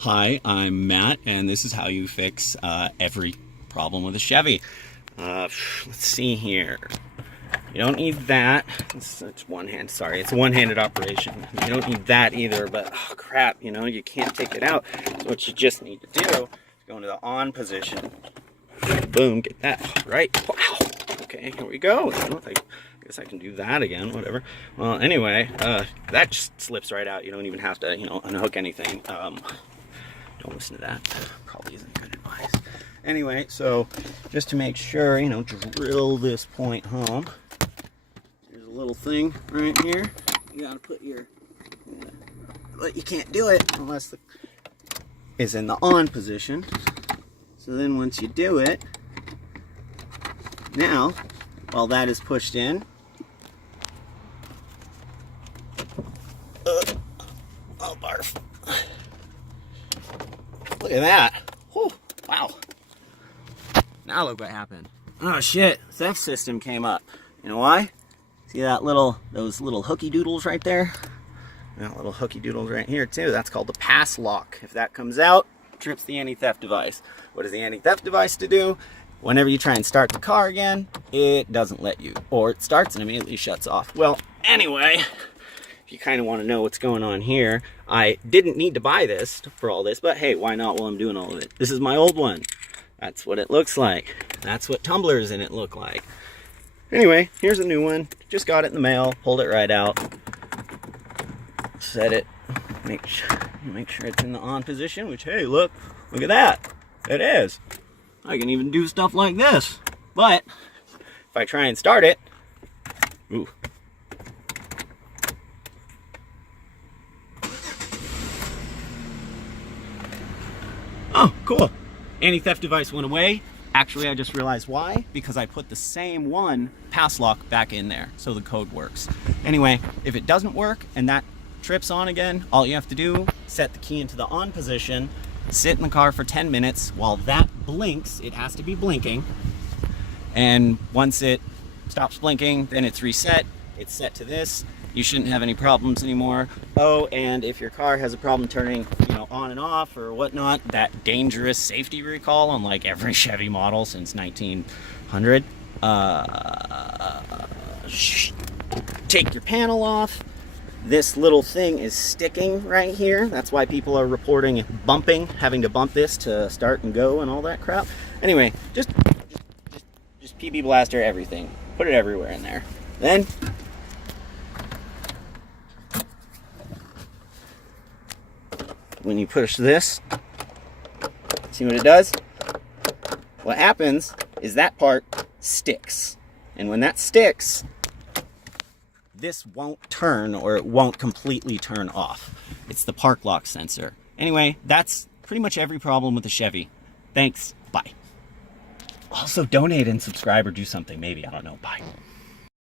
Hi, I'm Matt, and this is how you fix every problem with a Chevy. Let's see here. You don't need that. It's one hand, sorry, it's a one-handed operation. You don't need that either, but oh crap, you know, you can't take it out. So what you just need to do is go into the on position. Boom, get that right. Wow. Okay, here we go. I guess I can do that again, whatever. Well, anyway, that just slips right out. You don't even have to, unhook anything. Don't listen to that. Probably isn't good advice. Anyway, so just to make sure, drill this point home. There's a little thing right here. You gotta put your, but you can't do it unless is in the on position. So then once you do it, now, while that is pushed in, oh barf. Look at that. Whew, wow. Now look what happened. Oh shit, theft system came up. You know why? See those little hooky doodles right there? That little hooky doodles right here too. That's called the pass lock. If that comes out, trips the anti-theft device. What does the anti-theft device to do? Whenever you try and start the car again, it doesn't let you. Or it starts and immediately shuts off. Well, anyway, if you kind of want to know what's going on here, I didn't need to buy this for all this, but hey, why not while I'm doing all of it? This is my old one. That's what it looks like. That's what tumblers in it look like. Anyway, here's a new one. Just got it in the mail. Pulled it right out. Set it. Make sure it's in the on position, which, hey, look at that. It is. I can even do stuff like this. But if I try and start it, ooh. Oh, cool. Anti-theft device went away. Actually, I just realized why. Because I put the same one pass lock back in there, so the code works. Anyway, if it doesn't work and that trips on again, all you have to do, set the key into the on position, sit in the car for 10 minutes. While that blinks, it has to be blinking. And once it stops blinking, then it's reset. It's set to this. You shouldn't have any problems anymore. Oh, and if your car has a problem turning, on and off or whatnot, that dangerous safety recall on like every Chevy model since 1900, take your panel off. This little thing is sticking right here. That's why people are reporting bumping, having to bump this to start and go and all that crap. Anyway, just PB blaster everything. Put it everywhere in there. Then when you push this, see what it does? What happens is that part sticks. And when that sticks, this won't turn, or it won't completely turn off. It's the park lock sensor. Anyway, that's pretty much every problem with the Chevy. Thanks. Bye. Also donate and subscribe or do something maybe. I don't know. Bye.